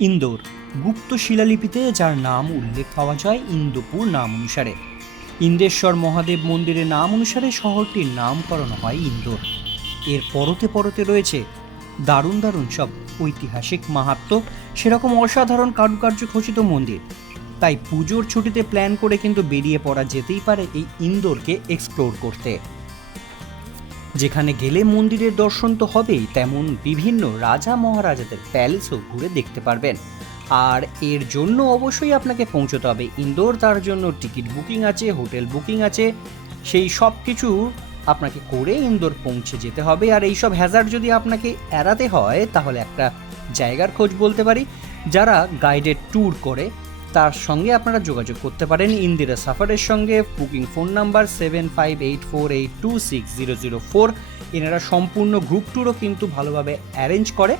ইন্দোর। গুপ্ত শিলালিপিতে যার নাম উল্লেখ পাওয়া যায় ইন্দোপুর নাম অনুসারে। ইন্দেশ্বর মহাদেব মন্দিরের নাম অনুসারে শহরটির নামকরণ হয় ইন্দোর। এর পরতে পরতে রয়েছে দারুণ দারুণ সব ঐতিহাসিক মাহাত্ম, সেরকম অসাধারণ কারুকার্য খচিত মন্দির। তাই পুজোর ছুটিতে প্ল্যান করে কিন্তু বেরিয়ে পড়া যেতেই পারে এই ইন্দোরকে এক্সপ্লোর করতে। যেখানে গেলে মন্দিরের দর্শন তো হবেই, তেমন বিভিন্ন রাজা মহারাজাদের প্যালেসও ঘুরে দেখতে পারবেন। আর এর জন্য অবশ্যই আপনাকে পৌঁছতে হবে। ইন্দোর তার জন্য টিকিট বুকিং আছে, হোটেল বুকিং আছে, সেই সব কিছু আপনাকে করে ইন্দোর পৌঁছে যেতে হবে। আর এইসব হ্যাজার্ড যদি আপনাকে এড়াতে হয়, তাহলে একটা জায়গার খোঁজ বলতে পারি, যারা গাইডেড ট্যুর করে তার সঙ্গে আপনারা যোগাযোগ করতে পারেন ইন্দিরা সাফারের সঙ্গে, booking phone number seven five eight four eight two six zero zero four এনারা সম্পূর্ণ গ্রুপ ট্যুরও কিন্তু ভালোভাবে অ্যারেঞ্জ করে,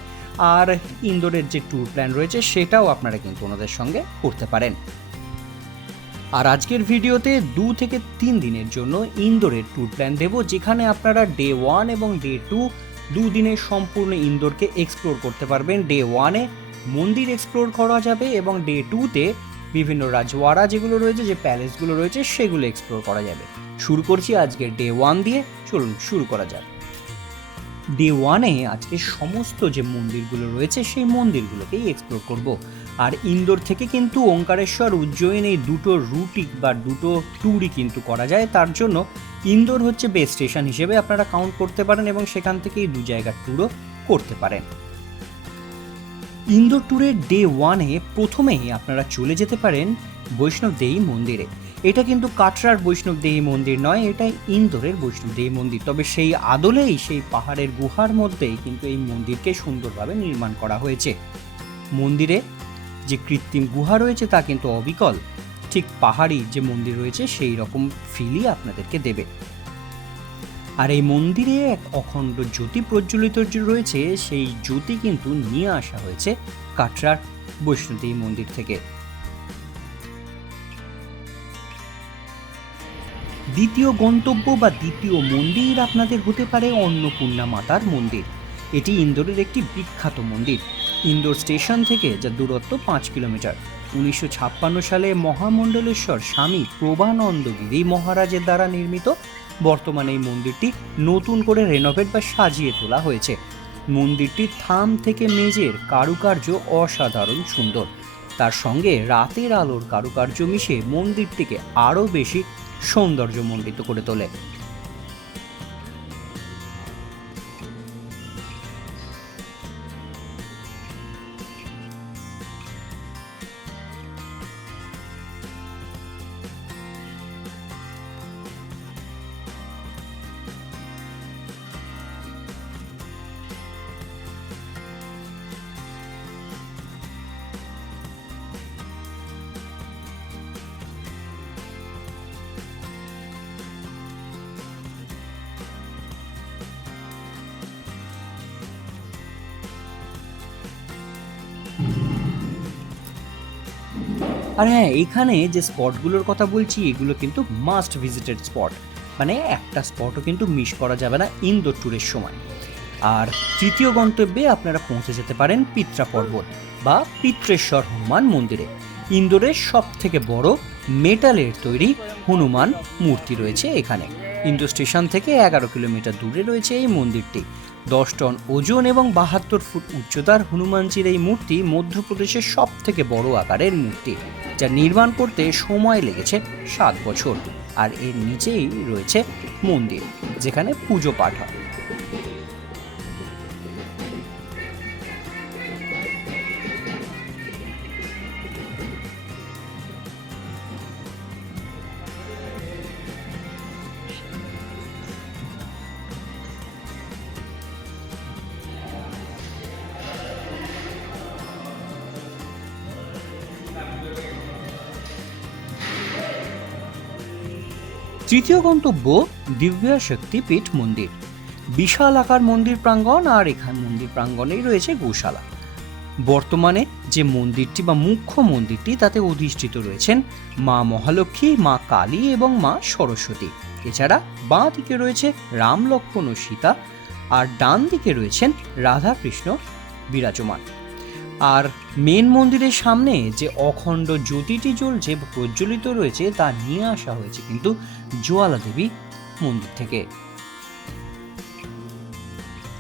আর ইন্দোরের যে ট্যুর প্ল্যান রয়েছে সেটাও আপনারা কিন্তু ওনাদের সঙ্গে করতে পারেন। আর আজকের ভিডিওতে দু থেকে তিন দিনের জন্য ইন্দোরের ট্যুর প্ল্যান দেব, যেখানে আপনারা ডে ওয়ান এবং ডে টু দুদিনের সম্পূর্ণ ইন্দোরকে এক্সপ্লোর করতে পারবেন। ডে ওয়ানে মন্দির এক্সপ্লোর করা যাবে এবং ডে টুতে বিভিন্ন রাজওয়াড়া যেগুলো রয়েছে, যে প্যালেসগুলো রয়েছে, সেগুলো এক্সপ্লোর করা যাবে। শুরু করছি আজকের ডে ওয়ান দিয়ে। চলুন, শুরু করা যাক। ডে ওয়ানে আজকে সমস্ত যে মন্দিরগুলো রয়েছে, সেই মন্দিরগুলোকেই এক্সপ্লোর করব। আর ইন্দোর থেকে কিন্তু ওঙ্কারেশ্বর উজ্জয়িন এই দুটো রুটই বা দুটো ট্যুরই কিন্তু করা যায়। তার জন্য ইন্দোর হচ্ছে বেস্ট স্টেশন হিসেবে আপনারা কাউন্ট করতে পারেন এবং সেখান থেকেই দু জায়গার ট্যুরও করতে পারেন। ইন্দোর ট্যুরের ডে ওয়ানে প্রথমেই আপনারা চলে যেতে পারেন বৈষ্ণব দেবী মন্দিরে। এটা কিন্তু কাটরার বৈষ্ণব দেবী মন্দির নয়, এটা ইন্দোরের বৈষ্ণব দেবী মন্দির। তবে সেই আদলেই সেই পাহাড়ের গুহার মধ্যেই কিন্তু এই মন্দিরকে সুন্দরভাবে নির্মাণ করা হয়েছে। মন্দিরে যে কৃত্রিম গুহা রয়েছে তা কিন্তু অবিকল। ঠিক পাহাড়ি যে মন্দির রয়েছে, সেই রকম ফিলই আপনাদেরকে দেবে। আর এই মন্দিরে এক অখণ্ড জ্যোতি প্রজ্বলিত রয়েছে, সেই জ্যোতি কিন্তু নিয়ে আসা হয়েছে কাটরার বৈষ্ণোদেবী মন্দির থেকে। দ্বিতীয় গন্তব্য বা দ্বিতীয় মন্দির আপনাদের হতে পারে অন্নপূর্ণা মাতার মন্দির। এটি ইন্দোরের একটি বিখ্যাত মন্দির, ইন্দোর স্টেশন থেকে যা দূরত্ব পাঁচ কিলোমিটার। উনিশশো ছাপ্পান্ন সালে মহামণ্ডলেশ্বর স্বামী প্রভানন্দগিরি মহারাজের দ্বারা নির্মিত বর্তমানে এই মন্দিরটি নতুন করে রেনোভেট বা সাজিয়ে তোলা হয়েছে। মন্দিরটি থাম থেকে মেজের কারুকার্য অসাধারণ সুন্দর। তার সঙ্গে রাতের আলোর কারুকার্য মিশে মন্দিরটিকে আরও বেশি সৌন্দর্যমণ্ডিত করে তোলে। আর হ্যাঁ এখানে যে স্পটগুলোর কথা বলছি, এগুলো কিন্তু মাস্ট ভিজিটেড স্পট মানে একটা স্পটও কিন্তু মিস করা যাবে না ইন্দোর ট্যুরের সময়। আর তৃতীয় গন্তব্যে আপনারা পৌঁছে যেতে পারেন পিত্রা পর্বত বা পিত্রেশ্বর হনুমান মন্দিরে। ইন্দোরের সব থেকে বড় মেটালের তৈরি হনুমান মূর্তি রয়েছে এখানে। ইন্দোর স্টেশন থেকে এগারো কিলোমিটার দূরে রয়েছে এই মন্দিরটি। দশ টন ওজন এবং বাহাত্তর ফুট উচ্চতার হনুমানজির এই মূর্তি মধ্যপ্রদেশের সব থেকে বড় আকারের মূর্তি, যা নির্মাণ করতে সময় লেগেছে সাত বছর। আর এর নিচেই রয়েছে মন্দির, যেখানে পুজো পাঠ হয়। তৃতীয় গন্তব্য দিব্যা শক্তিপীঠ মন্দির। বিশাল আকার মন্দির প্রাঙ্গণ আর এখান মন্দির প্রাঙ্গণেই রয়েছে গোশালা। বর্তমানে যে মন্দিরটি বা মুখ্য মন্দিরটি তাতে অধিষ্ঠিত রয়েছেন মা মহালক্ষ্মী, মা কালী এবং মা সরস্বতী। এছাড়া বাঁ দিকে রয়েছে রাম, লক্ষ্মণ ও সীতা আর ডান দিকে রয়েছেন রাধা কৃষ্ণ বিরাজমান। আর মেন মন্দিরের সামনে যে অখণ্ড জ্যোতিটি জ্বলছে, প্রজ্বলিত রয়েছে, তা নিয়ে আসা হয়েছে কিন্তু জোয়ালা দেবী মন্দির থেকে।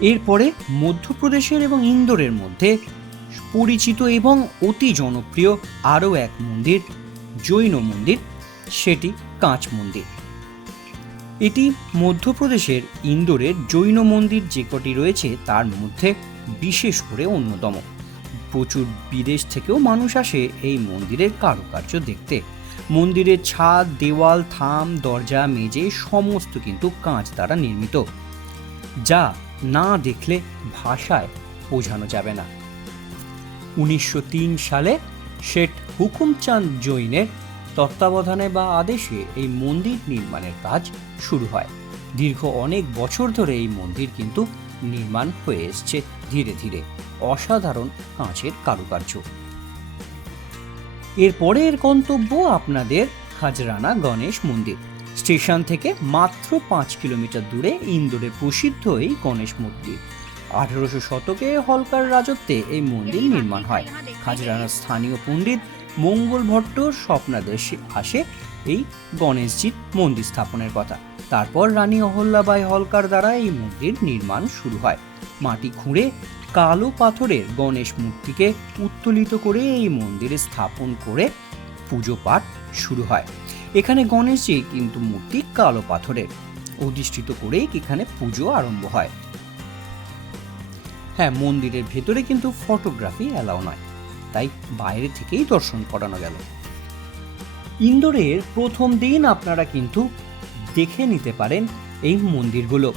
এরপরে মধ্যপ্রদেশের এবং ইন্দোরের মধ্যে পরিচিত এবং অতি জনপ্রিয় আরও এক মন্দির, জৈন মন্দির, সেটি কাঁচ মন্দির। এটি মধ্যপ্রদেশের ইন্দোরের জৈন মন্দির যে কটি রয়েছে, তার মধ্যে বিশেষ করে অন্যতম। প্রচুর বিদেশ থেকেও মানুষ আসে এই মন্দিরের কারুকার্য দেখতে। মন্দিরের ছাদ, দেওয়াল, থাম, দরজা, মেঝে সমস্ত কিন্তু কাঁচ দ্বারা নির্মিত। যা না দেখলে ভাষায় বোঝানো যাবে না। উনিশশো তিন সালে শেঠ হুকুমচাঁদ জৈনের তত্ত্বাবধানে বা আদেশে এই মন্দির নির্মাণের কাজ শুরু হয়। দীর্ঘ অনেক বছর ধরে এই মন্দির কিন্তু নির্মাণ হয়ে এসছে ধীরে ধীরে। অসাধারণ কাঁচের কারুকার্য। এর গন্তব্য আপনাদের খাজরানা গণেশ মন্দির। স্টেশন থেকে মাত্র পাঁচ কিলোমিটার দূরে ইন্দোরে প্রসিদ্ধ এই গণেশ মন্দির। আঠেরোশো শতকে হলকার রাজত্বে এই মন্দির নির্মাণ হয়। খাজরানার স্থানীয় পণ্ডিত মঙ্গল ভট্ট স্বপ্নাদেশে আসে এই গণেশজির মন্দির স্থাপনের কথা। তারপর রানী অহল্যাবাই হলকার দ্বারা এই মন্দির নির্মাণ শুরু হয়। মাটি খুঁড়ে কালো পাথরের গণেশ মূর্তিকে উত্তোলিত করে এই মন্দিরে স্থাপন করে পুজো পাঠ শুরু হয়। এখানে গণেশজি কিন্তু মূর্তি কালো পাথরের। অধিষ্ঠিত করেই এখানে পুজো আরম্ভ হয়। হ্যাঁ মন্দিরের ভেতরে কিন্তু ফটোগ্রাফি অ্যালাও নয়। তাই বাইরে থেকেই দর্শন করানো গেল। ইন্দোরের প্রথম দিন আপনারা কিন্তু দেখে নিতে পারেন এই মন্দিরগুলো।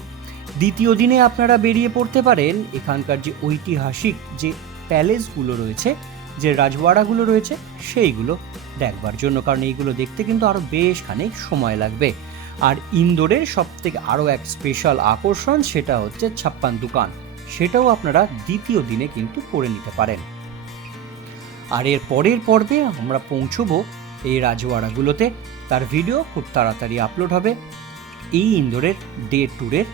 দ্বিতীয় দিনে আপনারা বেরিয়ে পড়তে পারেন এখানকার যে ঐতিহাসিক যে প্যালেসগুলো রয়েছে, যে রাজওয়াড়াগুলো রয়েছে, সেইগুলো দেখবার জন্য, কারণ এইগুলো দেখতে কিন্তু আরও বেশ খানিক সময় লাগবে। আর ইন্দোরের সব থেকে আরও এক স্পেশাল আকর্ষণ সেটা হচ্ছে ছাপ্পান দোকান। সেটাও আপনারা দ্বিতীয় দিনে কিন্তু করে নিতে পারেন। আর এর পরের পর্বে আমরা পৌঁছবো এই রাজওয়াড়াগুলোতে। তার ভিডিও খুব তাড়াতাড়ি আপলোড হবে। এই ইন্দোরের ডে ট্যুরের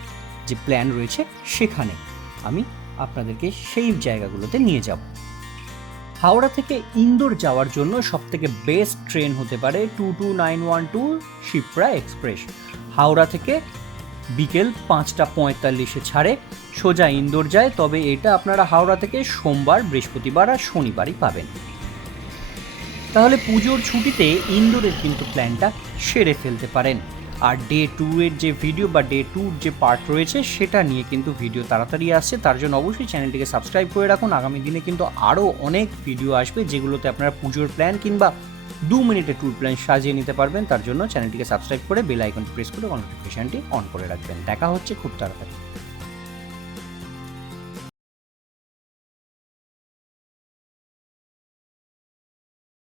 যে প্ল্যান রয়েছে সেখানে আমি আপনাদেরকে সেই জায়গাগুলোতে নিয়ে যাব। হাওড়া থেকে ইন্দোর যাওয়ার জন্য সবথেকে বেস্ট ট্রেন হতে পারে two two nine one two Shipra express. Howrah থেকে বিকেল পাঁচটা পঁয়তাল্লিশে ছাড়ে সোজা ইন্দোর যায়, তবে এটা আপনারা হাওড়া থেকে সোমবার, বৃহস্পতিবার আর শনিবারই পাবেন। তাহলে পুজোর ছুটিতে ইন্দোরের কিন্তু প্ল্যানটা সেরে ফেলতে পারেন। আর ডে টু এর যে ভিডিও বা ডে টুর যে পার্ট রয়েছে, সেটা নিয়ে কিন্তু ভিডিও তাড়াতাড়ি আসছে। তার জন্য অবশ্যই চ্যানেলটিকে সাবস্ক্রাইব করে রাখুন। আগামী দিনে কিন্তু আরও অনেক ভিডিও আসবে, যেগুলোতে আপনারা পুজোর প্ল্যান কিংবা দু মিনিটে ট্যুর প্ল্যান সাজিয়ে নিতে পারবেন। তার জন্য চ্যানেলটিকে সাবস্ক্রাইব করে বেল আইকনটি প্রেস করে নোটিফিকেশনটি অন করে রাখবেন। দেখা হচ্ছে খুব তাড়াতাড়ি।